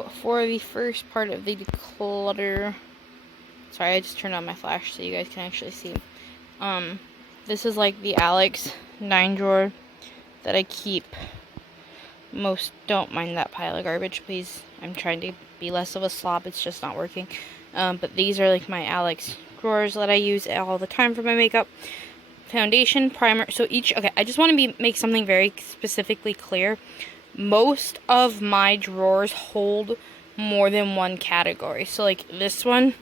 So for the first part of the declutter, sorry, I just turned on my flash so you guys can actually see. This is like the Alex 9 drawer that I keep most. Don't mind that pile of garbage, please. I'm trying to be less of a slob. It's just not working. But these are like my Alex drawers that I use all the time for my makeup. Foundation, primer. So each, okay, I just want to make something very specifically clear. Most of my drawers hold more than one category. So like this one,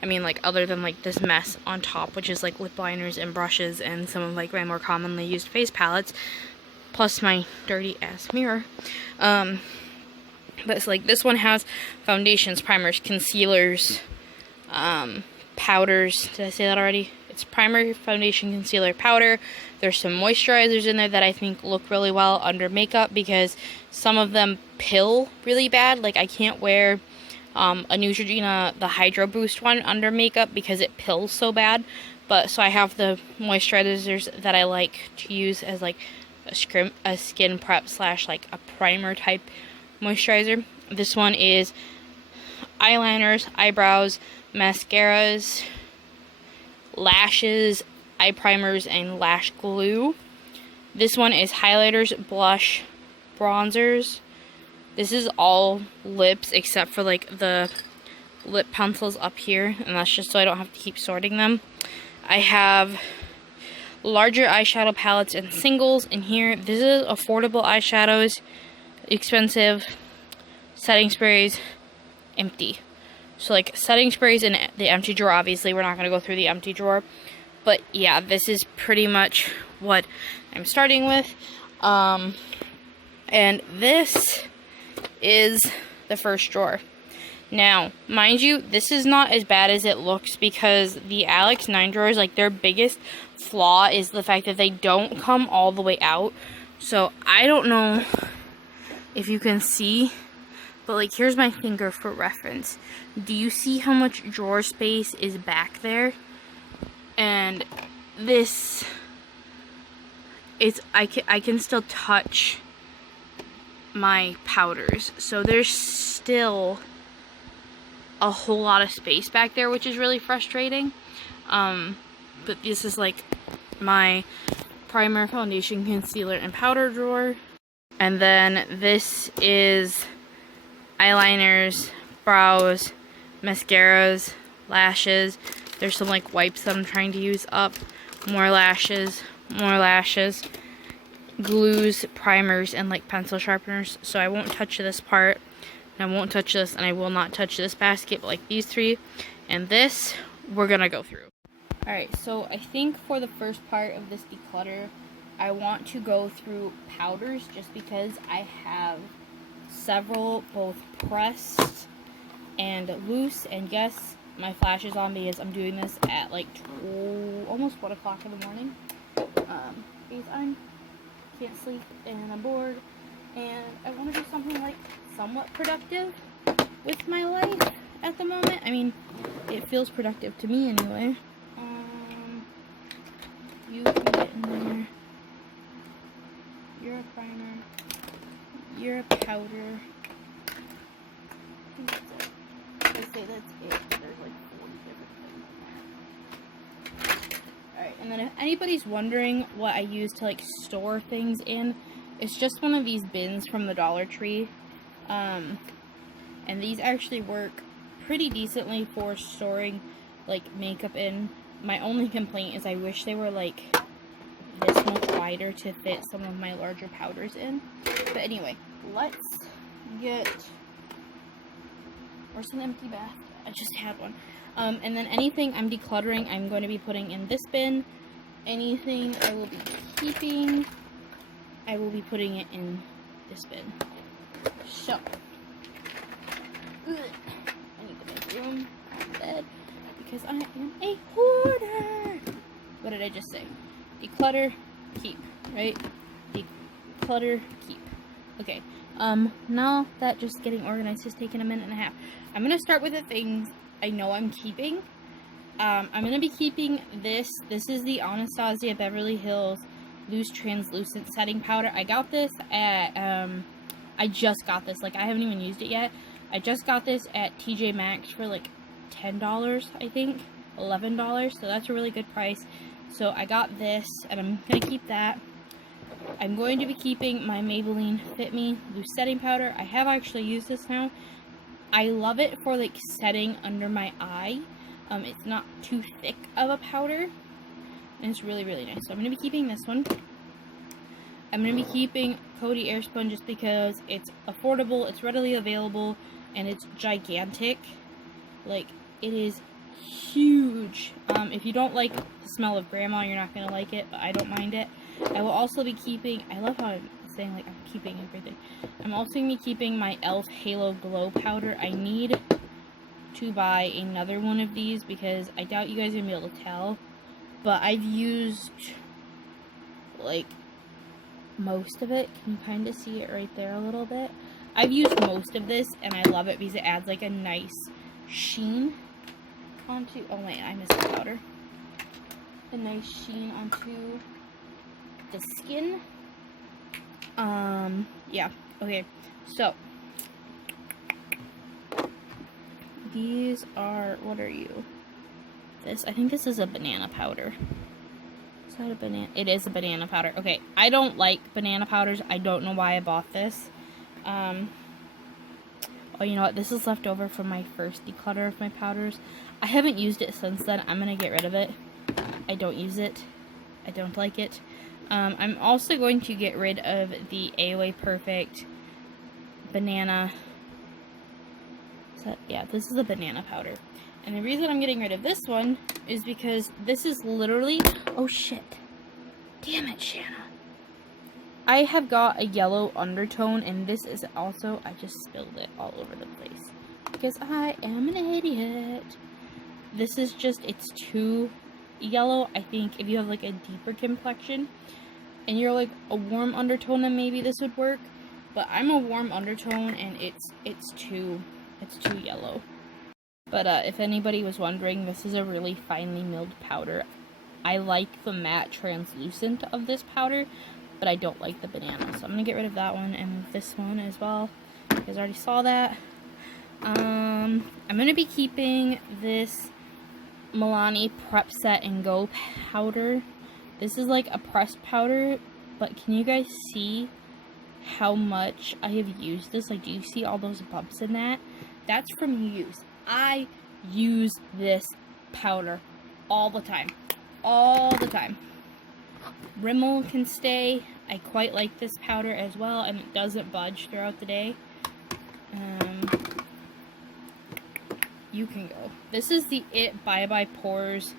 I mean, like, other than like this mess on top, which is like lip liners and brushes and some of like my more commonly used face palettes, plus my dirty ass mirror. But it's like this one has foundations, primers, concealers, powders. Did I say that already? It's primer, foundation, concealer, powder. There's some moisturizers in there that I think look really well under makeup because some of them pill really bad. Like, I can't wear a Neutrogena, the Hydro Boost one, under makeup because it pills so bad. But so I have the moisturizers that I like to use as like a skin prep slash like a primer type moisturizer. This one is eyeliners, eyebrows, mascaras, lashes, eye primers, and lash glue. This one is highlighters, blush, bronzers. This is all lips except for like the lip pencils up here, and that's just so I don't have to keep sorting them. I have larger eyeshadow palettes and singles in here. This is affordable eyeshadows, expensive, setting sprays, empty. So like setting sprays in the empty drawer, obviously we're not going to go through the empty drawer. But yeah, this is pretty much what I'm starting with. And this is the first drawer. Now, mind you, this is not as bad as it looks because the Alex 9 drawers, like, their biggest flaw is the fact that they don't come all the way out. So I don't know if you can see, but like, here's my finger for reference. Do you see how much drawer space is back there? And this is, I can still touch my powders. So there's still a whole lot of space back there, which is really frustrating. But this is like my primer, foundation, concealer, and powder drawer. And then this is eyeliners, brows, mascaras, lashes. There's some like wipes that I'm trying to use up. More lashes, glues, primers, and like pencil sharpeners. So I won't touch this part, and I won't touch this, and I will not touch this basket, but like these three and this we're gonna go through. Alright, so I think for the first part of this declutter, I want to go through powders just because I have several, both pressed and loose, and yes, my flash is on because I'm doing this at like almost 1 o'clock in the morning. Because I can't sleep and I'm bored, and I want to do something like somewhat productive with my life at the moment. I mean, it feels productive to me anyway. You can get in there. You're a primer. You're a powder. I think that's it. I say that's it. There's like 40 different things. Alright, and then if anybody's wondering what I use to like store things in, it's just one of these bins from the Dollar Tree. And these actually work pretty decently for storing like makeup in. My only complaint is I wish they were like this much wider to fit some of my larger powders in. But anyway, let's get... Where's an empty bath? I just had one. And then anything I'm decluttering, I'm going to be putting in this bin. Anything I will be keeping, I will be putting it in this bin. So, I need to make room on the bed because I am a hoarder. What did I just say? Declutter, keep, right? Declutter, keep. Okay. Now that just getting organized has taken a minute and a half, I'm gonna start with the things I know I'm keeping. I'm gonna be keeping this. This is the Anastasia Beverly Hills Loose Translucent Setting Powder. I got this at, I just got this. Like, I haven't even used it yet. I just got this at TJ Maxx for like $10, I think, $11, so that's a really good price. So I got this, and I'm going to keep that. I'm going to be keeping my Maybelline Fit Me Loose Setting Powder. I have actually used this now. I love it for like setting under my eye. It's not too thick of a powder, and it's really, really nice. So I'm going to be keeping this one. I'm going to be keeping Coty Air Spun just because it's affordable, it's readily available, and it's gigantic. Like, it is huge. If you don't like the smell of grandma, you're not going to like it, but I don't mind it. I will also be keeping, I love how I'm saying like I'm keeping everything. I'm also going to be keeping my e.l.f. Halo Glow Powder. I need to buy another one of these because I doubt you guys are going to be able to tell, but I've used like most of it. Can you kind of see it right there a little bit? I've used most of this, and I love it because it adds like a nice sheen onto, oh wait, I missed the powder. A nice sheen onto the skin. Yeah, okay, so these are, what are you? This, I think this is a banana powder. Is that a banana? It is a banana powder. Okay, I don't like banana powders. I don't know why I bought this. Oh, you know what? This is left over from my first declutter of my powders. I haven't used it since then. I'm going to get rid of it. I don't use it. I don't like it. I'm also going to get rid of the AOA Perfect banana. Yeah, this is a banana powder. And the reason I'm getting rid of this one is because this is literally... Oh, shit. Damn it, Shanna. I have got a yellow undertone, and this is also... I just spilled it all over the place. Because I am an idiot. This is just... It's too yellow. I think if you have, like, a deeper complexion, and you're, like, a warm undertone, then maybe this would work. But I'm a warm undertone, and it's too yellow. But if anybody was wondering, this is a really finely milled powder. I like the matte translucent of this powder, but I don't like the banana. So I'm going to get rid of that one and this one as well. You guys already saw that. I'm going to be keeping this Milani Prep Set and Go powder. This is like a pressed powder, but can you guys see how much I have used this? Like, do you see all those bumps in that? That's from use. I use this powder all the time. All the time. Rimmel can stay. I quite like this powder as well, and it doesn't budge throughout the day. You can go. This is the It Bye Bye Pores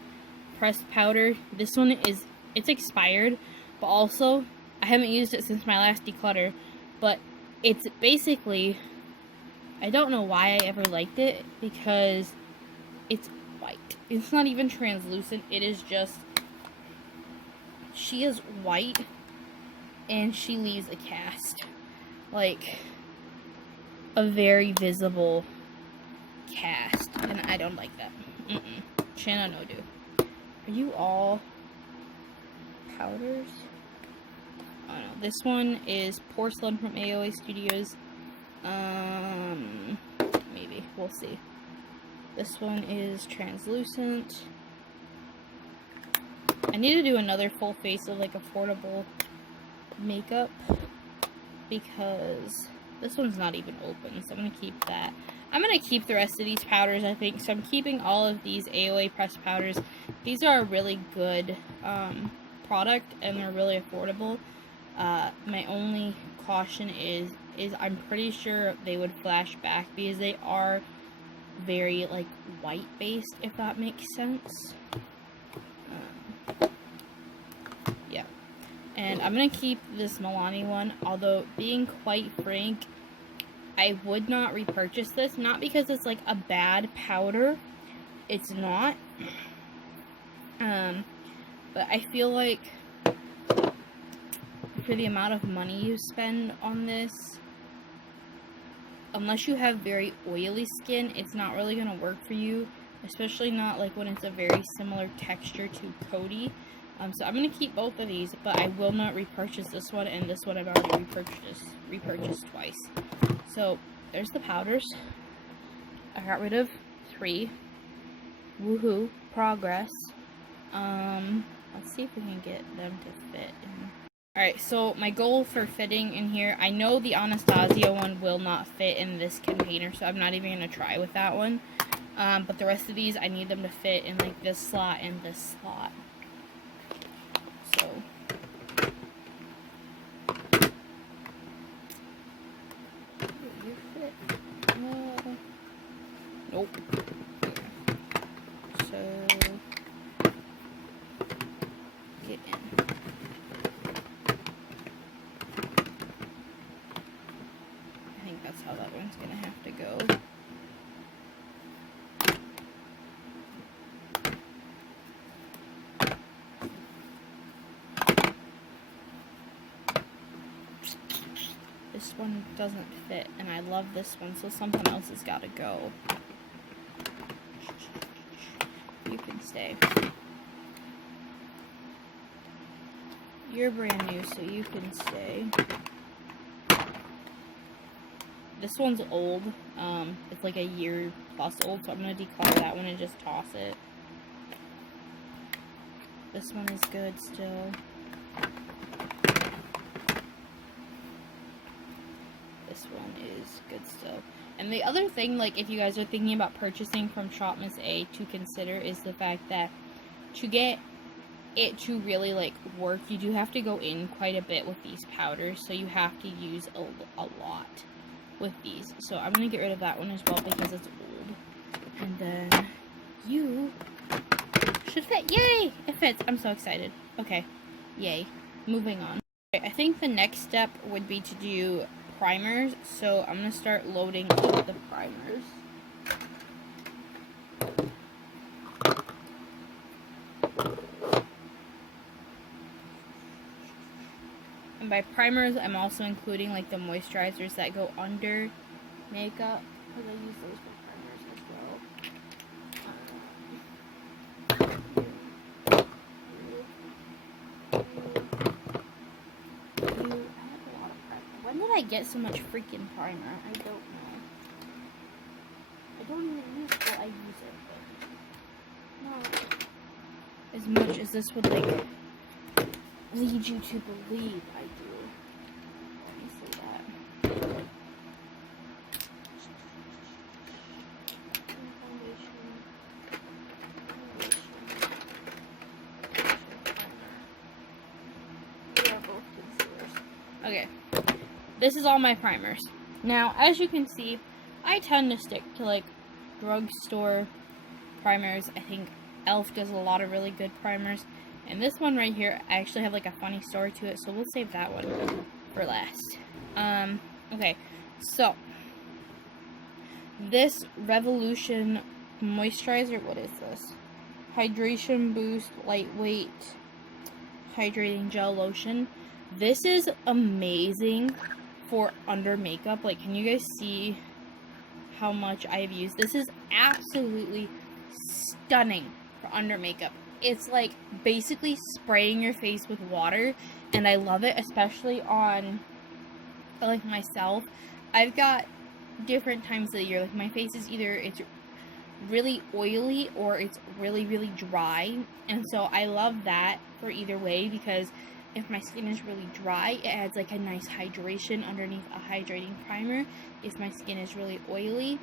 pressed powder. This one is, it's expired, but also, I haven't used it since my last declutter, but it's basically... I don't know why I ever liked it, because it's white. It's not even translucent. It is just, she is white, and she leaves a cast. Like, a very visible cast, and I don't like that. Shanna, no do. Are you all powders? Oh no, this one is Porcelain from AOA Studios. Maybe. We'll see. This one is translucent. I need to do another full face of, like, affordable makeup, because this one's not even open, so I'm going to keep that. I'm going to keep the rest of these powders, I think, so I'm keeping all of these AOA pressed powders. These are a really good product, and they're really affordable. My only caution is I'm pretty sure they would flash back, because they are very, like, white based, if that makes sense. Yeah. And I'm gonna keep this Milani one, although, being quite frank, I would not repurchase this, not because it's, like, a bad powder. It's not. But I feel like for the amount of money you spend on this, unless you have very oily skin, it's not really going to work for you, especially not like when it's a very similar texture to Coty. So I'm going to keep both of these, but I will not repurchase this one, and this one I've already repurchased twice. So there's the powders. I got rid of 3. Woohoo, progress. Let's see if we can get them to fit in. Alright, so my goal for fitting in here, I know the Anastasia one will not fit in this container, so I'm not even going to try with that one. But the rest of these, I need them to fit in like this slot and this slot. So, you fit? Nope. So, get in. I think that's how that one's gonna have to go. This one doesn't fit, and I love this one, so something else has got to go. You can stay. You're brand new, so you can stay. This one's old. It's like a year plus old, so I'm going to declutter that one and just toss it. This one is good still. This one is good still. And the other thing, like, if you guys are thinking about purchasing from Shop Miss A to consider is the fact that to get it to really, like, work, you do have to go in quite a bit with these powders, so you have to use a lot with these. So I'm going to get rid of that one as well because it's old. And then you should fit. Yay! It fits. I'm so excited. Okay. Yay. Moving on. Okay, I think the next step would be to do primers, so I'm going to start loading up the primers. And by primers, I'm also including like the moisturizers that go under makeup, because I use those for primers as well. When did I get so much freaking primer? I don't know. I don't even use it, well, I use it, but not as much as this would like lead you to believe I do. Let me see that. Okay, this is all my primers. Now, as you can see, I tend to stick to like drugstore primers. I think e.l.f. does a lot of really good primers. And this one right here, I actually have like a funny story to it, so we'll save that one for last. Okay, so this Revolution moisturizer, what is this? Hydration Boost Lightweight Hydrating Gel Lotion. This is amazing for under makeup. Like, can you guys see how much I've used? This is absolutely stunning for under makeup. It's like basically spraying your face with water, and I love it, especially on like myself. I've got different times of the year. Like, my face is either it's really oily or it's really, really dry, and so I love that for either way, because if my skin is really dry, it adds like a nice hydration underneath a hydrating primer. If my skin is really oily,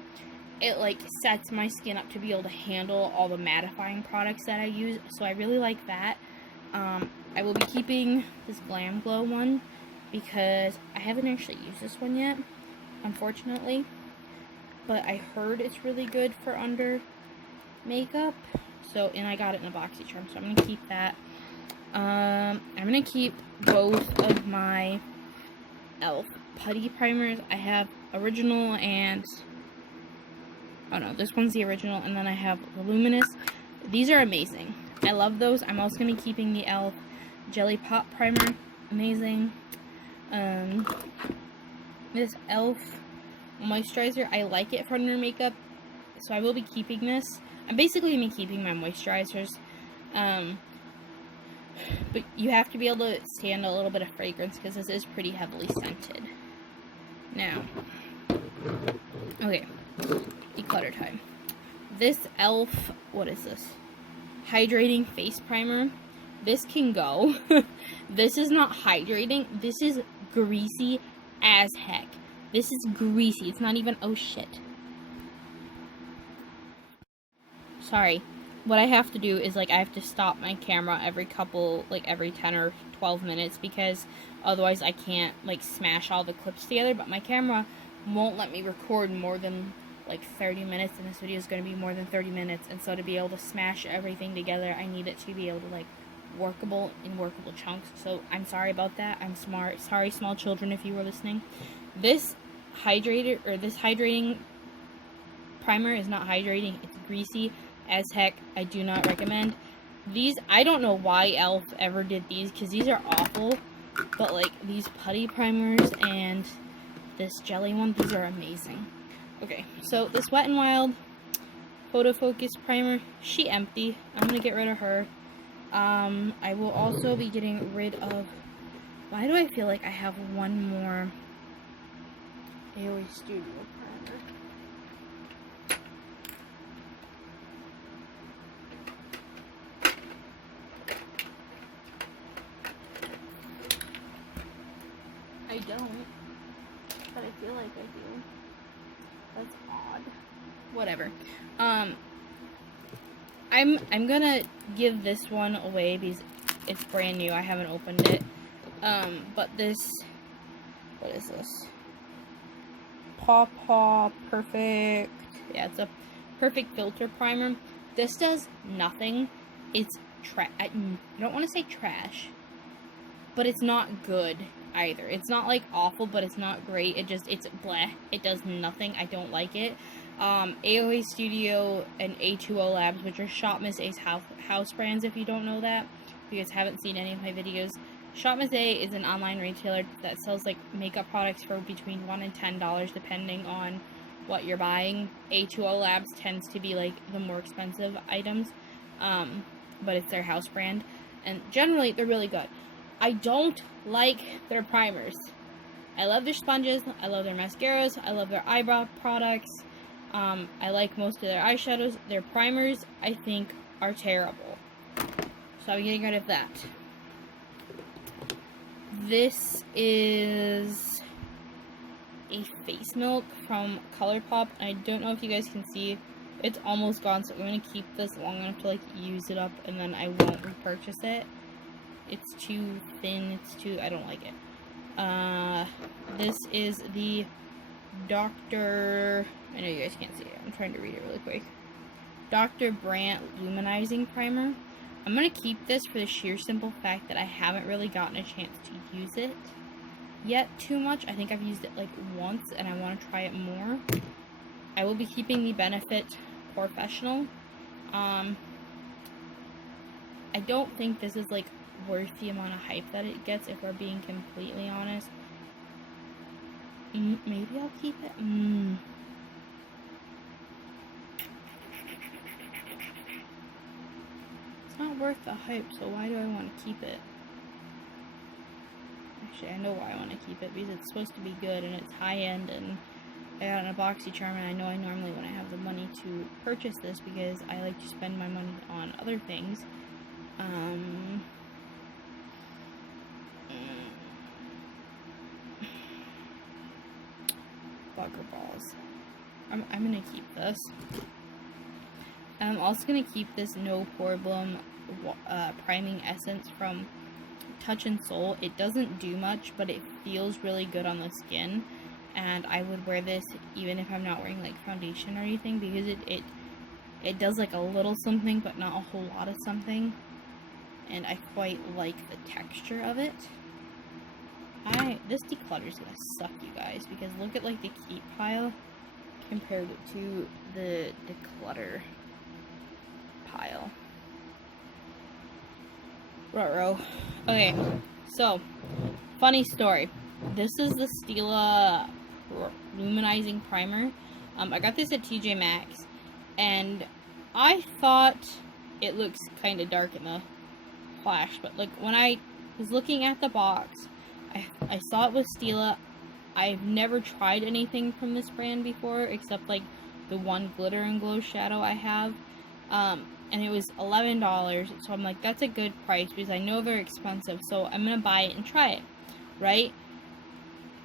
it like sets my skin up to be able to handle all the mattifying products that I use. So I really like that. I will be keeping this Glam Glow one because I haven't actually used this one yet, unfortunately. But I heard it's really good for under makeup. So, and I got it in a BoxyCharm, so I'm going to keep that. I'm going to keep both of my e.l.f. putty primers. I have original and, oh no, this one's the original, and then I have the Luminous. These are amazing. I love those. I'm also going to be keeping the e.l.f. Jelly Pop Primer. Amazing. This e.l.f. moisturizer, I like it for under makeup, so I will be keeping this. I'm basically going to be keeping my moisturizers. But you have to be able to stand a little bit of fragrance because this is pretty heavily scented. Now, okay, Declutter time. This e.l.f. what is this? Hydrating face primer. This can go. This is not hydrating. This is greasy as heck. This is greasy. It's not even, oh shit. Sorry. What I have to do is, like, I have to stop my camera every 10 or 12 minutes because otherwise I can't, like, smash all the clips together. But my camera won't let me record more than, like, 30 minutes, and this video is going to be more than 30 minutes. And so to be able to smash everything together, I need it to be able to, like, workable chunks. So I'm sorry about that. I'm smart. Sorry, small children, if you were listening. This hydrating primer is not hydrating. It's greasy as heck. I do not recommend these. I don't know why e.l.f. ever did these, because these are awful, but like these putty primers and this jelly one, these are amazing. Okay, so this Wet n Wild Photo Focus primer, she empty. I'm gonna get rid of her. I will also be getting rid of, why do I feel like I have one more AOA Studio primer? I don't, but I feel like I do. That's odd. Whatever. I'm gonna give this one away because it's brand new. I haven't opened it. But this, what is this? Paw Perfect. Yeah, it's a perfect filter primer. This does nothing. It's I don't want to say trash, but it's not good either. It's not like awful, but it's not great. It's bleh. It does nothing. I don't like it. AOA Studio and A2O Labs, which are Shop Miss A's house brands, if you don't know that, if you guys haven't seen any of my videos. Shop Miss A is an online retailer that sells like makeup products for between $1 and $10 depending on what you're buying. A2O Labs tends to be like the more expensive items, but it's their house brand, and generally they're really good. I don't like their primers. I love their sponges, I love their mascaras, I love their eyebrow products. I like most of their eyeshadows. Their primers, I think, are terrible. So I'm getting rid of that. This is a face milk from ColourPop. I don't know if you guys can see. It's almost gone, so I'm going to keep this long enough to, like, use it up, and then I won't repurchase it. It's too thin. I don't like it. This is the Dr. I know you guys can't see it. I'm trying to read it really quick. Dr. Brandt Luminizing Primer. I'm going to keep this for the sheer simple fact that I haven't really gotten a chance to use it yet too much. I think I've used it like once and I want to try it more. I will be keeping the Benefit Professional. I don't think this is like worth the amount of hype that it gets, if we're being completely honest. Maybe I'll keep it. It's not worth the hype, so why do I want to keep it? Actually, I know why I want to keep it, because it's supposed to be good and it's high-end, and I got an BoxyCharm, and I know I normally wouldn't have the money to purchase this because I like to spend my money on other things. Bugger balls. I'm gonna keep this. And I'm also gonna keep this No Problem priming essence from Touch and Soul. It doesn't do much, but it feels really good on the skin, and I would wear this even if I'm not wearing like foundation or anything, because it does like a little something but not a whole lot of something, and I quite like the texture of it. This declutter is gonna suck, you guys, because look at like the keep pile compared to the declutter pile. Ruh-roh. Okay, so funny story. This is the Stila Luminizing Primer. I got this at TJ Maxx, and I thought it looks kind of dark in the flash, but like when I was looking at the box, I saw it was Stila. I've never tried anything from this brand before, except like the one glitter and glow shadow I have. And it was $11, so I'm like, that's a good price because I know they're expensive, so I'm gonna buy it and try it, right?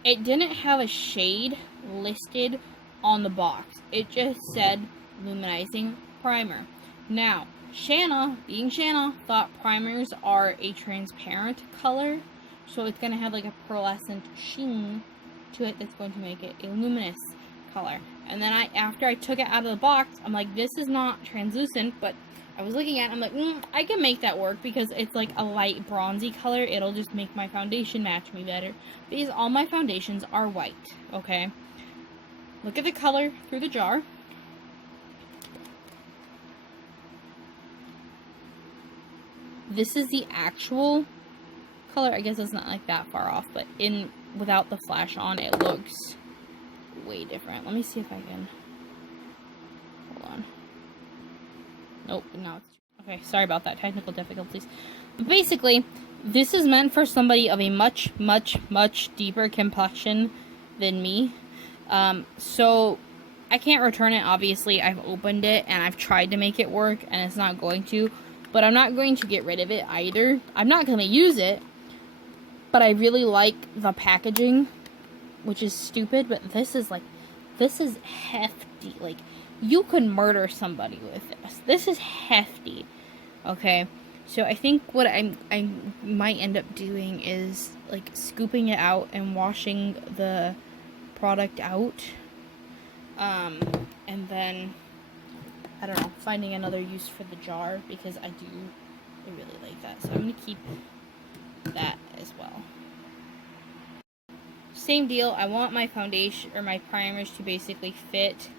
It didn't have a shade listed on the box. It just said luminizing primer. Now, Shanna, being Shanna, thought primers are a transparent color, so it's going to have like a pearlescent sheen to it that's going to make it a luminous color. And then after I took it out of the box, I'm like, this is not translucent, but I was looking at it, I'm like, I can make that work because it's like a light bronzy color. It'll just make my foundation match me better. Because all my foundations are white, okay? Look at the color through the jar. This is the actual color. I guess it's not like that far off, but without the flash on, it looks way different. Let me see if I can. Hold on. Nope, now it's okay. Sorry about that, technical difficulties. But basically, this is meant for somebody of a much, much, much deeper complexion than me. So I can't return it. Obviously, I've opened it and I've tried to make it work, and it's not going to. But I'm not going to get rid of it either. I'm not going to use it, but I really like the packaging, which is stupid. But this is hefty. Like, you could murder somebody with this. This is hefty. Okay, so I think what I might end up doing is like scooping it out and washing the product out, and then I don't know, finding another use for the jar because I really like that. So I'm gonna keep that as well. Same deal. I want my foundation or my primers to basically fit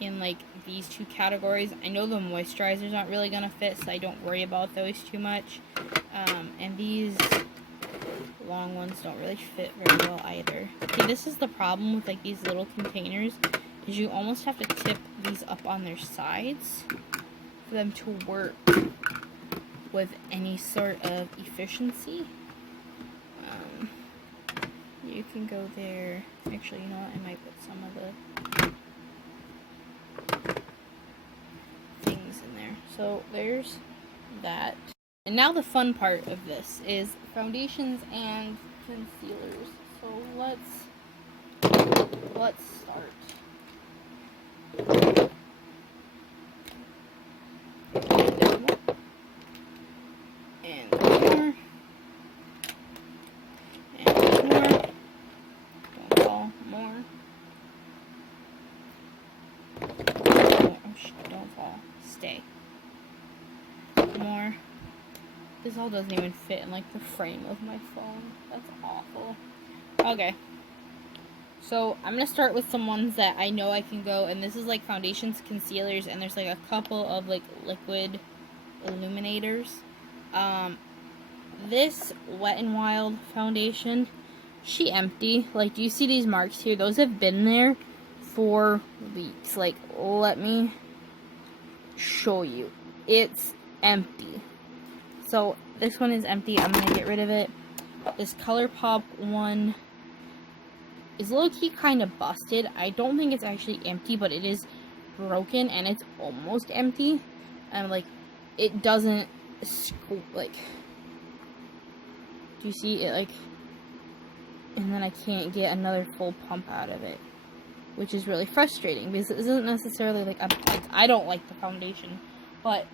in like these two categories. I know the moisturizers aren't really gonna fit, so I don't worry about those too much. And these long ones don't really fit very well either. See, this is the problem with like these little containers, is you almost have to tip these up on their sides for them to work with any sort of efficiency. You can go there. Actually, you know what? I might put some of the things in there. So there's that. And now the fun part of this is foundations and concealers. So let's start. And more. And more. Don't fall. More. Oh, don't fall. Stay. More. This all doesn't even fit in like the frame of my phone. That's awful. Okay. So I'm gonna start with some ones that I know I can go, and this is like foundations, concealers, and there's like a couple of like liquid illuminators. This Wet n Wild foundation, she empty. Like, do you see these marks here? Those have been there for weeks. Like, let me show you. It's empty. So this one is empty. I'm gonna get rid of it. This ColourPop one is low-key kind of busted. I don't think it's actually empty, but it is broken and it's almost empty. And like, it doesn't scoop, like, do you see it? Like, and then I can't get another full pump out of it, which is really frustrating because it isn't necessarily like I don't like the foundation, but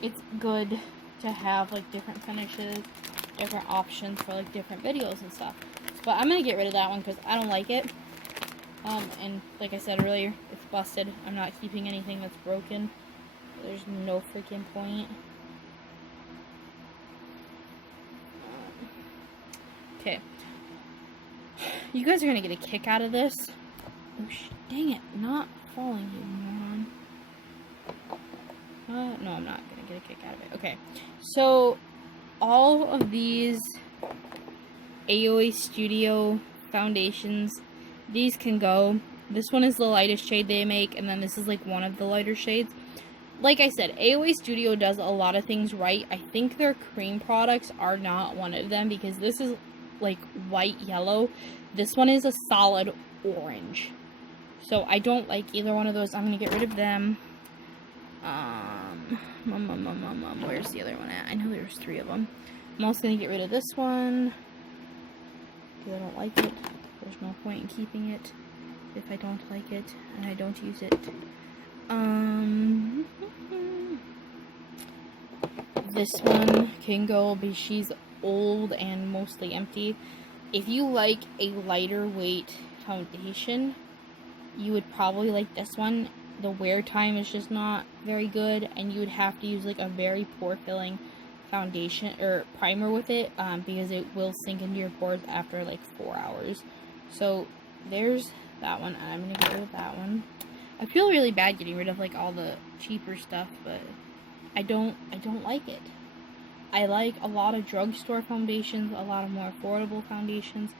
it's good to have like different finishes, different options for like different videos and stuff. But I'm gonna get rid of that one because I don't like it. And like I said earlier, it's busted. I'm not keeping anything that's broken. There's no freaking point. Okay. You guys are gonna get a kick out of this. Oh, dang it. Not falling, you moron. No, I'm not gonna get a kick out of it. Okay. So, all of these AOA Studio foundations, these can go. This one is the lightest shade they make, and then this is like one of the lighter shades. Like I said, AOA Studio does a lot of things right. I think their cream products are not one of them because this is like white yellow. This one is a solid orange. So I don't like either one of those. I'm going to get rid of them. Where's the other one at? I know there's 3 of them. I'm also going to get rid of this one because I don't like it. There's no point in keeping it if I don't like it and I don't use it. This one can go because she's old and mostly empty. If you like a lighter weight foundation, you would probably like this one. The wear time is just not very good, and you would have to use like a very pore filling foundation or primer with it, because it will sink into your pores after like 4 hours. So there's that one. I'm gonna get rid of that one. I feel really bad getting rid of like all the cheaper stuff, but I don't like it. I like a lot of drugstore foundations, a lot of more affordable foundations.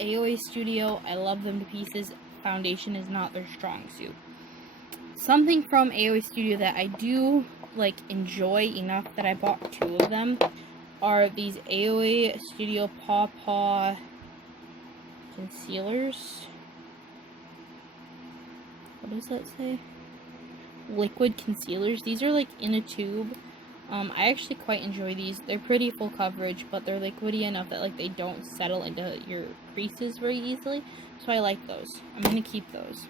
AOA Studio, I love them to pieces. Foundation is not their strong suit. Something from AOA Studio that I do like enjoy enough that I bought 2 of them are these AOA Studio Paw Paw concealers. What does that say? Liquid concealers. These are like in a tube. I actually quite enjoy these. They're pretty full coverage, but they're liquidy enough that like they don't settle into your creases very easily. So I like those. I'm gonna keep those.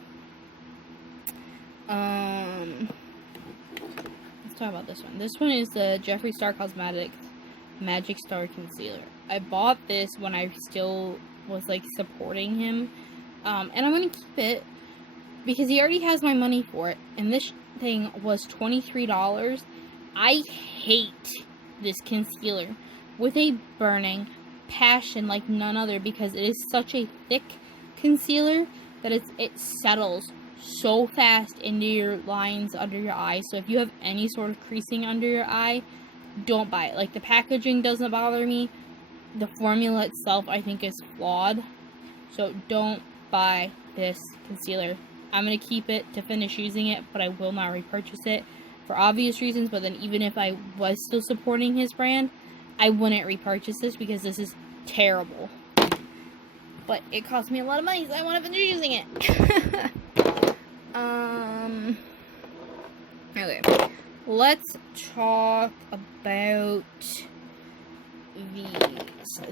Let's talk about this one. This one is the Jeffree Star Cosmetics Magic Star Concealer. I bought this when I still was like supporting him, and I'm gonna keep it because he already has my money for it. And this thing was $23. I hate this concealer with a burning passion like none other because it is such a thick concealer that it settles so fast into your lines under your eyes. So if you have any sort of creasing under your eye, don't buy it. Like, the packaging doesn't bother me. The formula itself I think is flawed. So don't buy this concealer. I'm going to keep it to finish using it, but I will not repurchase it for obvious reasons. But then even if I was still supporting his brand, I wouldn't repurchase this because this is terrible. But it cost me a lot of money, so I want to finish using it. Okay. Let's talk about these.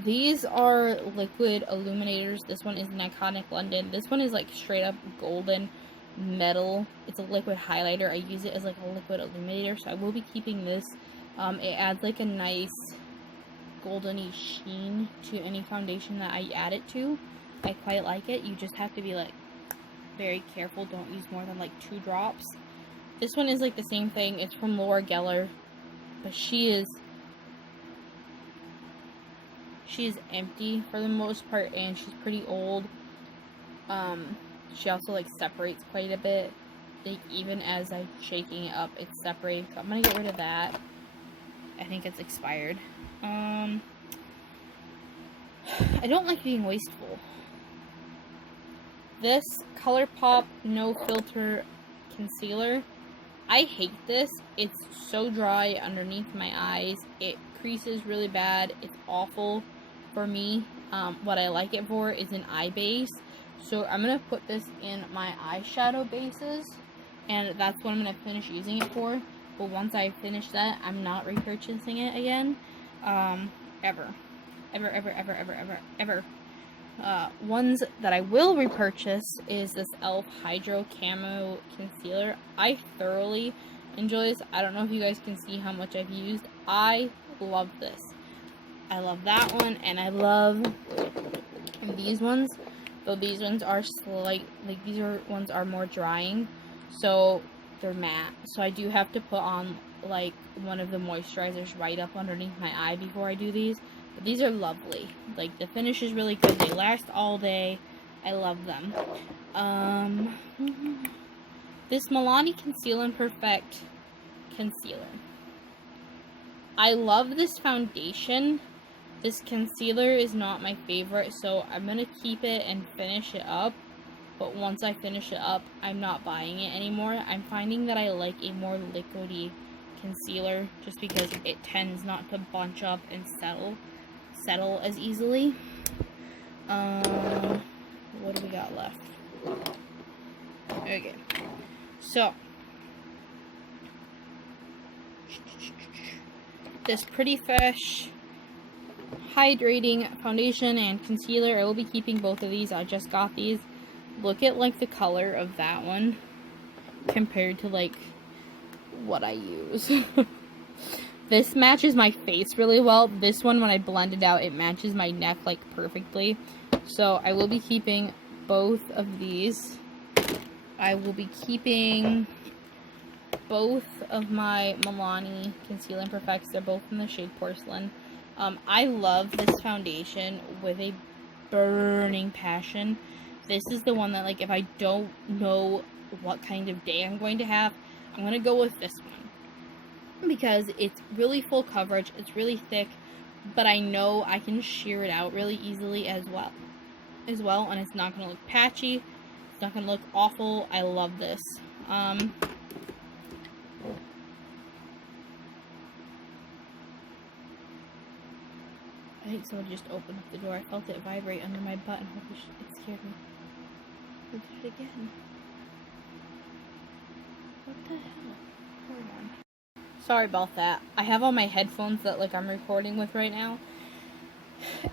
These are liquid illuminators. This one is an Iconic London. This one is like straight up golden metal. It's a liquid highlighter. I use it as like a liquid illuminator, so I will be keeping this. It adds like a nice goldeny sheen to any foundation that I add it to. I quite like it. You just have to be like very careful. Don't use more than like 2 drops. This one is like the same thing. It's from Laura Geller, but she is empty for the most part, and she's pretty old. She also like separates quite a bit. Like, even as I'm shaking it up, it's separating. So I'm gonna get rid of that. I think it's expired. I don't like being wasteful. This ColourPop No Filter Concealer, I hate this. It's so dry underneath my eyes. It creases really bad. It's awful for me. What I like it for is an eye base. So I'm going to put this in my eyeshadow bases, and that's what I'm going to finish using it for. But once I finish that, I'm not repurchasing it again. Ever. Ones that I will repurchase is this e.l.f. Hydro Camo Concealer. I thoroughly enjoy this. I don't know if you guys can see how much I've used. I love this. I love that one, and I love these ones. Though these ones are ones are more drying, so they're matte. So I do have to put on like one of the moisturizers right up underneath my eye before I do these. But these are lovely. Like, the finish is really good. They last all day. I love them. This Milani Conceal and Perfect Concealer. I love this foundation. This concealer is not my favorite, so I'm going to keep it and finish it up. But once I finish it up, I'm not buying it anymore. I'm finding that I like a more liquidy concealer just because it tends not to bunch up and settle as easily. What do we got left? Okay. So, this Pretty Fresh hydrating foundation and concealer. I will be keeping both of these. I just got these. Look at like the color of that one compared to like what I use. This matches my face really well. This one, when I blend it out, it matches my neck like perfectly. So I will be keeping both of these. I will be keeping both of my Milani Conceal and Perfects. They're both in the shade Porcelain. I love this foundation with a burning passion. This is the one that, like, if I don't know what kind of day I'm going to have, I'm going to go with this one. Because it's really full coverage, it's really thick, but I know I can sheer it out really easily as well. And it's not going to look patchy. It's not going to look awful. I love this. I think someone just opened up the door. I felt it vibrate under my butt and holy shit, it scared me. Who did it again? What the hell? Hold on. Sorry about that. I have on my headphones that like I'm recording with right now.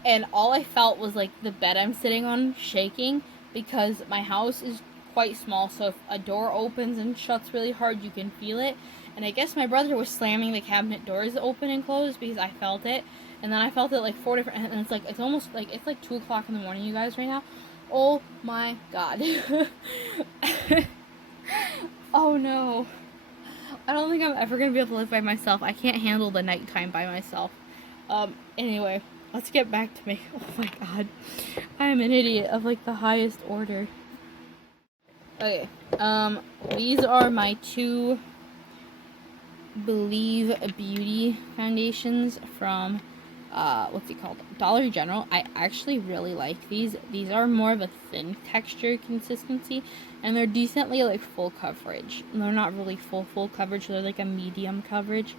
And all I felt was like the bed I'm sitting on shaking because my house is quite small, so if a door opens and shuts really hard, you can feel it. And I guess my brother was slamming the cabinet doors open and closed because I felt it. And then I felt it like 4 different, and it's like, it's almost like, it's like 2 o'clock in the morning, you guys, right now. Oh my god. Oh no. I don't think I'm ever gonna be able to live by myself. I can't handle the nighttime by myself. Anyway, let's get back to me. Oh my god. I am an idiot of like the highest order. Okay, these are my 2 Believe Beauty foundations from, what's it called? Dollar General. I actually really like these. These are more of a thin texture consistency, and they're decently, like, full coverage. They're not really full coverage, they're like a medium coverage,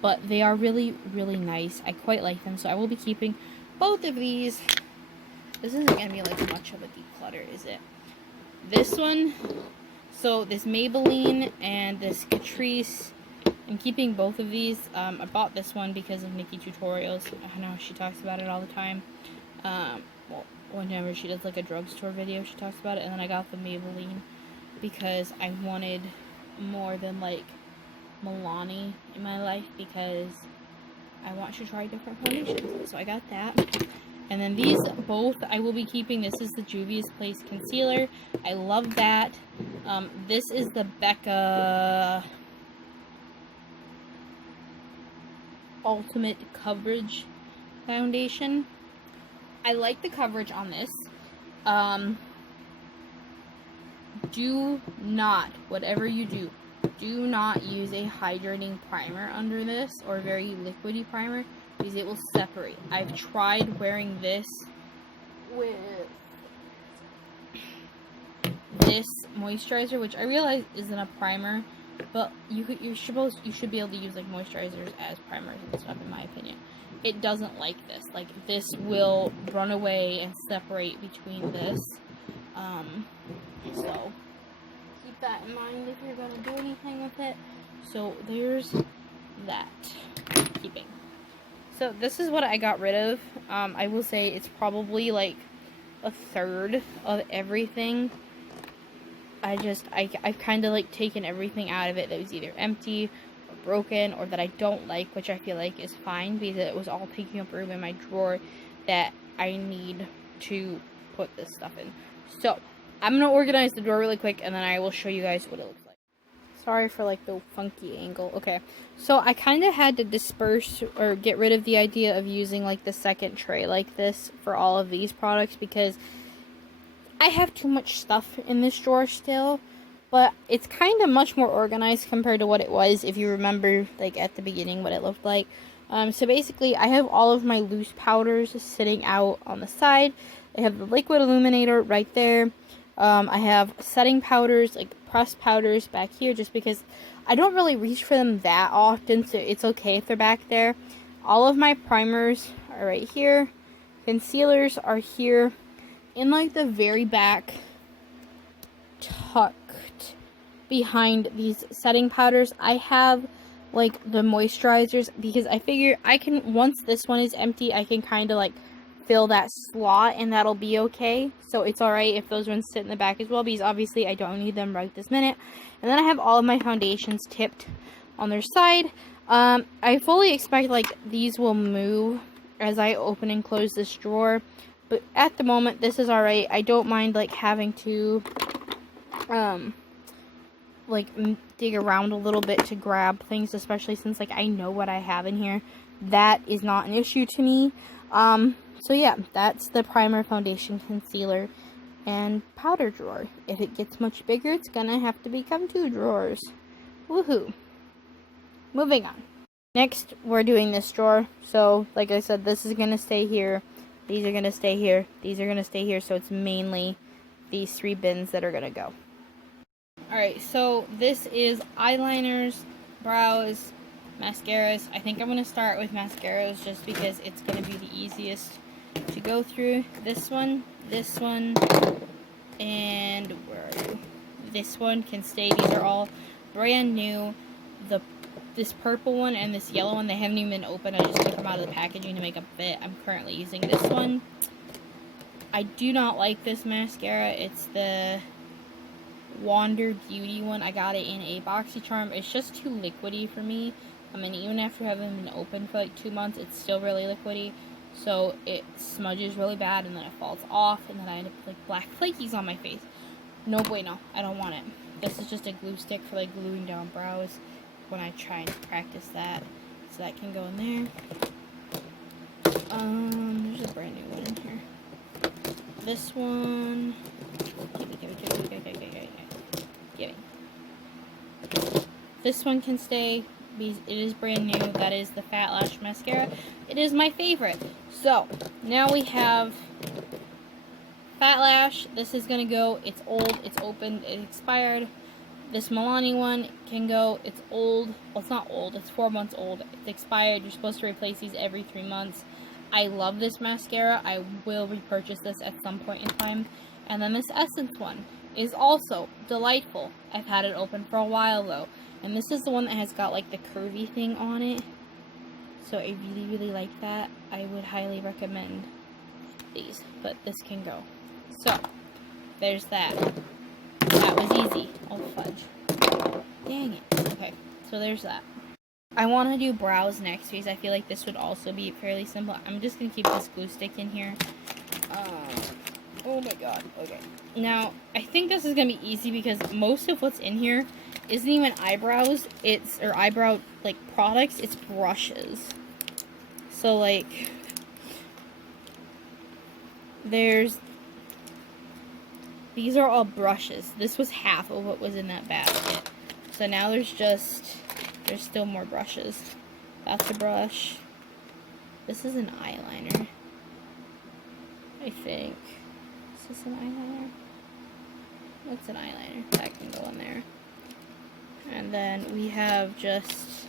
but they are really, really nice. I quite like them, so I will be keeping both of these. This isn't gonna be, like, much of a declutter, is it? This one, so this Maybelline and this Catrice, I'm keeping both of these. I bought this one because of Nikki Tutorials. I know she talks about it all the time. Well, whenever she does like a drugstore video, she talks about it. And then I got the Maybelline because I wanted more than like Milani in my life because I want to try different foundations. So I got that. And then these both I will be keeping. This is the Juvia's Place Concealer. I love that. This is the Becca Ultimate Coverage Foundation. I like the coverage on this. Do not, whatever you do not use a hydrating primer under this or a very liquidy primer because it will separate. I've tried wearing this with this moisturizer, which I realize isn't a primer, but you should be able to use like moisturizers as primers and stuff, in my opinion. It doesn't like this. Like, this will run away and separate between this. So keep that in mind if you're gonna do anything with it. So there's that. Keeping. So this is what I got rid of. I will say it's probably like a third of everything. I've kind of like taken everything out of it that was either empty or broken or that I don't like, which I feel like is fine because it was all taking up room in my drawer that I need to put this stuff in. So I'm going to organize the drawer really quick and then I will show you guys what it looks like. Sorry for like the funky angle. Okay, so I kind of had to disperse or get rid of the idea of using like the second tray like this for all of these products because I have too much stuff in this drawer still, but it's kind of much more organized compared to what it was, if you remember, like, at the beginning, what it looked like. So basically, I have all of my loose powders sitting out on the side. I have the liquid illuminator right there. I have setting powders, like pressed powders back here, just because I don't really reach for them that often, so it's okay if they're back there. All of my primers are right here. Concealers are here. In like the very back tucked behind these setting powders. I have like the moisturizers because I figure I can, once this one is empty, I can kind of like fill that slot and that'll be okay. So it's alright if those ones sit in the back as well, because obviously I don't need them right this minute. And then I have all of my foundations tipped on their side. I fully expect like these will move as I open and close this drawer, but at the moment this is alright. I don't mind like having to like dig around a little bit to grab things, especially since like I know what I have in here. That is not an issue to me. So yeah, that's the primer, foundation, concealer, and powder drawer. If it gets much bigger, it's gonna have to become 2 drawers. Woohoo. Moving on. Next, we're doing this drawer. So, like I said, this is gonna stay here. These are gonna stay here. These are gonna stay here. So it's mainly these 3 bins that are gonna go. Alright, so this is eyeliners, brows, mascaras. I think I'm gonna start with mascaras just because it's gonna be the easiest to go through. This one, and where are you? This one can stay. These are all brand new. This purple one and this yellow one, they haven't even been opened. I just took them out of the packaging to make a fit. I'm currently using this one. I do not like this mascara. It's the Wander Beauty one. I got it in a BoxyCharm. It's just too liquidy for me. I mean, even after having been open for like 2 months, it's still really liquidy. So it smudges really bad, and then it falls off, and then I end up with like black flakies on my face. No bueno. I don't want it. This is just a glue stick for like gluing down brows when I try and practice that. So that can go in there. There's a brand new one in here. This one. Give it. This one can stay. It is brand new. That is the Fat Lash Mascara. It is my favorite. So, now we have Fat Lash. This is going to go. It's old. It's opened. It expired. This Milani one can go. It's old. Well, it's not old. It's 4 months old. It's expired. You're supposed to replace these every 3 months. I love this mascara. I will repurchase this at some point in time. And then this Essence one is also delightful. I've had it open for a while though. And this is the one that has got like the curvy thing on it. So I really, really like that. I would highly recommend these. But this can go. So, there's that. That was easy. Oh, fudge. Dang it. Okay, so there's that. I want to do brows next because I feel like this would also be fairly simple. I'm just going to keep this glue stick in here. Oh my god. Okay. Now, I think this is going to be easy because most of what's in here isn't even eyebrows. Or eyebrow, like, products. It's brushes. So, like, these are all brushes. This was half of what was in that basket. So now there's still more brushes. That's a brush. This is an eyeliner, I think. Is this an eyeliner? That's an eyeliner. That can go in there. And then we have just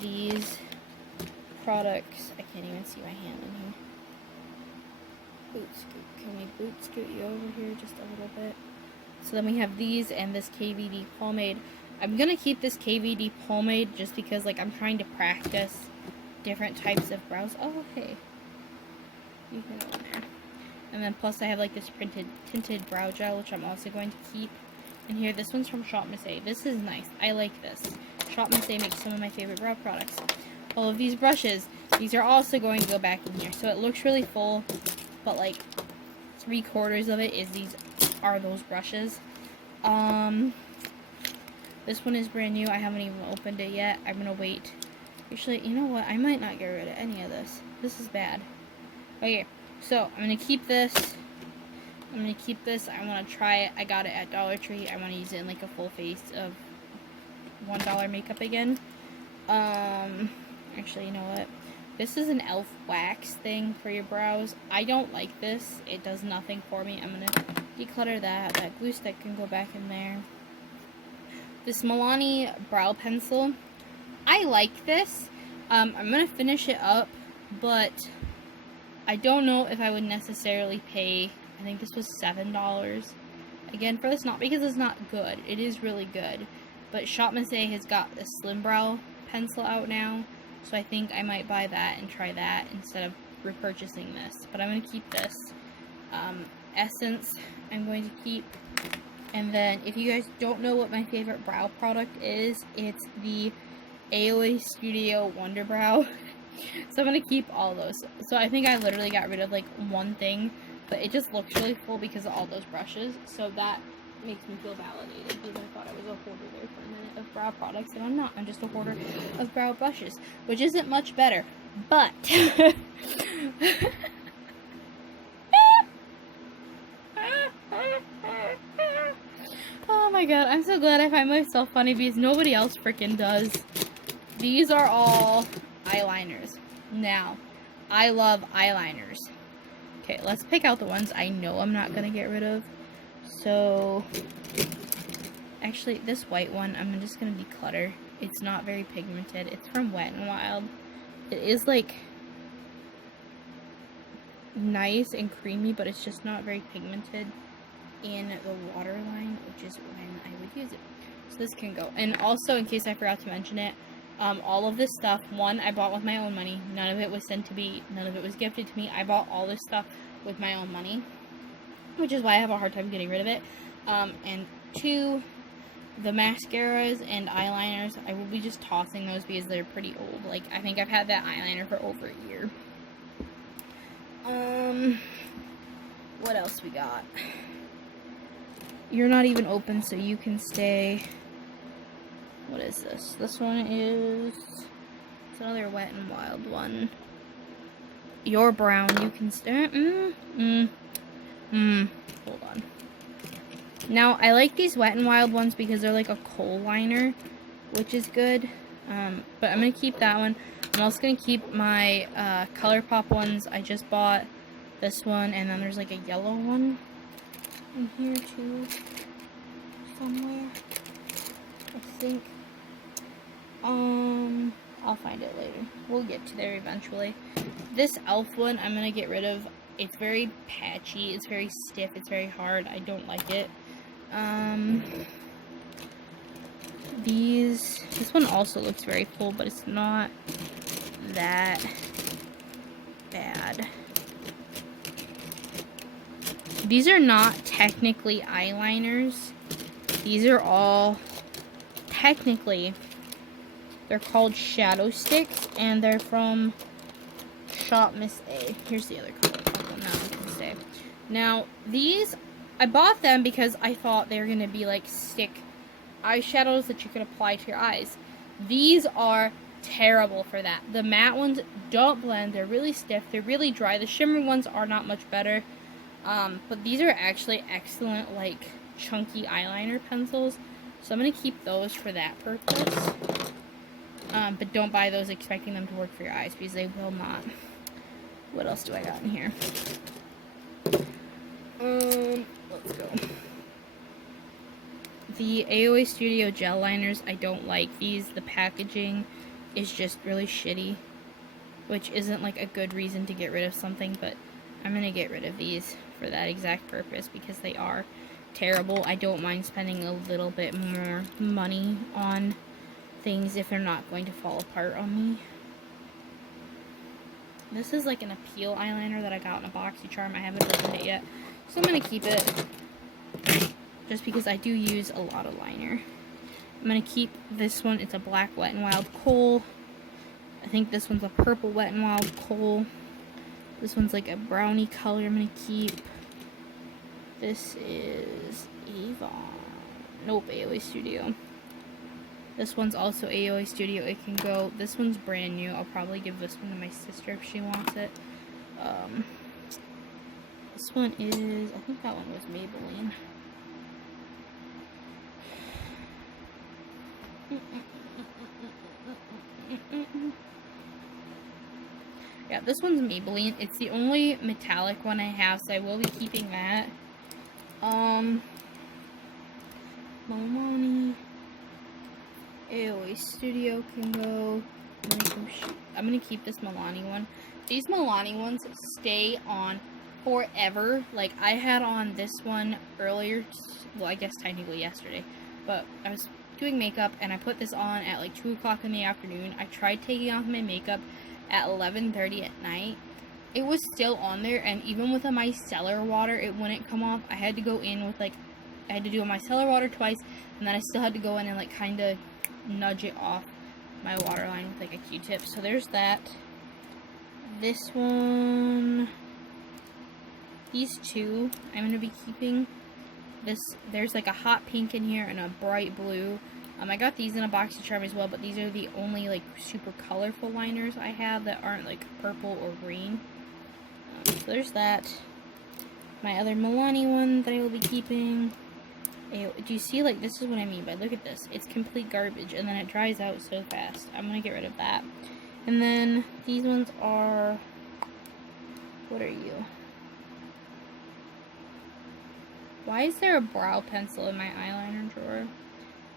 these products. I can't even see my hand in here. Boot scoot. Can we boot scoot you over here just a little bit? So then we have these and this KVD pomade. I'm going to keep this KVD pomade just because, like, I'm trying to practice different types of brows. Oh, hey. You can go in there. And then plus I have, like, this tinted brow gel, which I'm also going to keep in here. This one's from Shop Miss A. This is nice. I like this. Shop Miss A makes some of my favorite brow products. All of these brushes, these are also going to go back in here. So it looks really full, but, like, 3/4 of it are those brushes. This one is brand new. I haven't even opened it yet. I'm gonna wait. Actually, you know what? I might not get rid of any of this. This is bad. Okay, so I'm gonna keep this. I want to try it. I got it at Dollar Tree. I want to use it in like a full face of $1 makeup again. Actually, you know what? This is an e.l.f. wax thing for your brows. I don't like this. It does nothing for me. I'm gonna declutter that. That glue stick can go back in there. This Milani brow pencil. I like this. I'm going to finish it up, but I don't know if I would necessarily pay, I think this was $7 again for this, not because it's not good, it is really good, but Shop Miss A has got a slim brow pencil out now, so I think I might buy that and try that instead of repurchasing this. But I'm going to keep this. Essence I'm going to keep. And then, if you guys don't know what my favorite brow product is, it's the AOA Studio Wonder Brow. So I'm going to keep all those. So I think I literally got rid of like one thing, but it just looks really full because of all those brushes. So that makes me feel validated, because I thought I was a hoarder there for a minute of brow products, and I'm not. I'm just a hoarder of brow brushes, which isn't much better. But oh my god, I'm so glad I find myself funny because nobody else freaking does. These are all eyeliners. Now, I love eyeliners. Okay, let's pick out the ones I know I'm not gonna get rid of. So, actually, this white one, I'm just gonna declutter. It's not very pigmented. It's from Wet n Wild. It is, like, nice and creamy, but it's just not very pigmented in the waterline, which is when I would use it. So this can go. And also, in case I forgot to mention it, all of this stuff, one, I bought with my own money. None of it was sent to me. None of it was gifted to me. I bought all this stuff with my own money, which is why I have a hard time getting rid of it. And two, the mascaras and eyeliners, I will be just tossing those because they're pretty old. Like, I think I've had that eyeliner for over a year. What else we got? You're not even open, so you can stay. What is this? This one is, it's another Wet n Wild one. You're brown, you can stay. Hold on. Now, I like these Wet n Wild ones because they're like a kohl liner, which is good. But I'm going to keep that one. I'm also going to keep my ColourPop ones. I just bought this one, and then there's like a yellow one in here too, somewhere, I think. I'll find it later. We'll get to there eventually. This e.l.f. one I'm gonna get rid of. It's very patchy, it's very stiff, it's very hard. I don't like it. This one also looks very full, but it's not that bad. These are not technically eyeliners. These are all technically, they're called shadow sticks, and they're from Shop Miss A. Here's the other color. Now, these, I bought them because I thought they were going to be like stick eyeshadows that you could apply to your eyes. These are terrible for that. The matte ones don't blend. They're really stiff. They're really dry. The shimmer ones are not much better. But these are actually excellent, like, chunky eyeliner pencils. So I'm going to keep those for that purpose. But don't buy those expecting them to work for your eyes, because they will not. What else do I got in here? Let's go. The AOA Studio gel liners, I don't like these. The packaging is just really shitty, which isn't like a good reason to get rid of something, but I'm going to get rid of these for that exact purpose because they are terrible. I don't mind spending a little bit more money on things if they're not going to fall apart on me. This is like an Appeal eyeliner that I got in a BoxyCharm. I haven't opened it yet, so I'm going to keep it just because I do use a lot of liner. I'm going to keep this one. It's a black Wet n Wild Kohl. I think this one's a purple Wet n Wild Kohl. This one's like a brownie color I'm going to keep. This is Avon. Nope, AOA Studio. This one's also AOA Studio. It can go. This one's brand new. I'll probably give this one to my sister if she wants it. This one is, I think that one was Maybelline. Yeah, this one's Maybelline. It's the only metallic one I have, so I will be keeping that. Milani. AOA Studio can go. I'm gonna keep this Milani one. These Milani ones stay on forever. Like, I had on this one earlier, well, I guess technically yesterday, but I was doing makeup, and I put this on at like 2 o'clock in the afternoon. I tried taking off my makeup at 11:30 at night. It was still on there, and even with a micellar water, it wouldn't come off. I had to go in with, like, I had to do a micellar water twice, and then I still had to go in and, like, kind of nudge it off my waterline with, like, a Q-tip. So there's that. This one, these two, I'm going to be keeping. There's, like, a hot pink in here and a bright blue. I got these in a BoxyCharm as well, but these are the only, like, super colorful liners I have that aren't, like, purple or green. So there's that. My other Milani one that I will be keeping. Do you see, like, this is what I mean by, look at this. It's complete garbage, and then it dries out so fast. I'm going to get rid of that. And then these ones are, what are you? Why is there a brow pencil in my eyeliner drawer?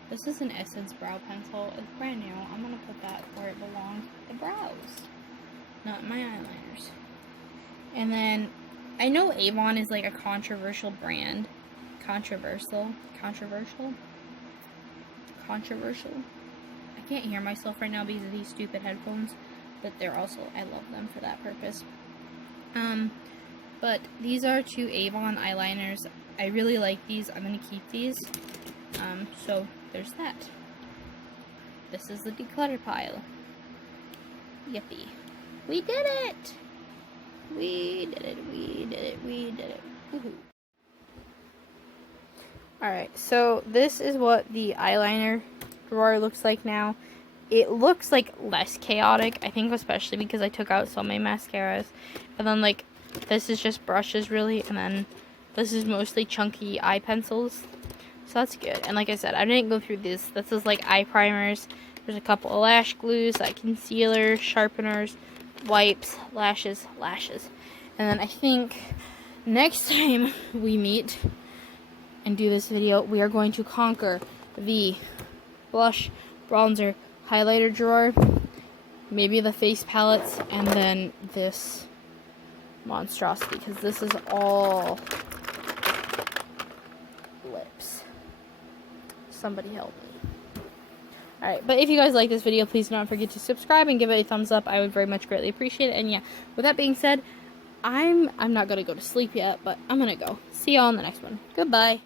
This is an Essence brow pencil. It's brand new. I'm going to put that where it belongs, the brows, not my eyeliners. And then, I know Avon is, like, a controversial brand. Controversial. I can't hear myself right now because of these stupid headphones, but they're also, I love them for that purpose. But these are 2 Avon eyeliners. I really like these. I'm going to keep these. So there's that. This is the declutter pile. Yippee. We did it! We did it. Woohoo. Alright, so this is what the eyeliner drawer looks like now. It looks, like, less chaotic, I think, especially because I took out so many mascaras. And then, like, this is just brushes, really, and then this is mostly chunky eye pencils. So that's good. And like I said, I didn't go through this. This is, like, eye primers. There's a couple of lash glues, like concealer, sharpeners, wipes, lashes. And then I think next time we meet and do this video, we are going to conquer the blush, bronzer, highlighter drawer, maybe the face palettes, and then this monstrosity, because this is all lips. Somebody help me. Alright, but if you guys like this video, please don't forget to subscribe and give it a thumbs up. I would very much greatly appreciate it. And yeah, with that being said, I'm not going to go to sleep yet, but I'm going to go. See y'all in the next one. Goodbye.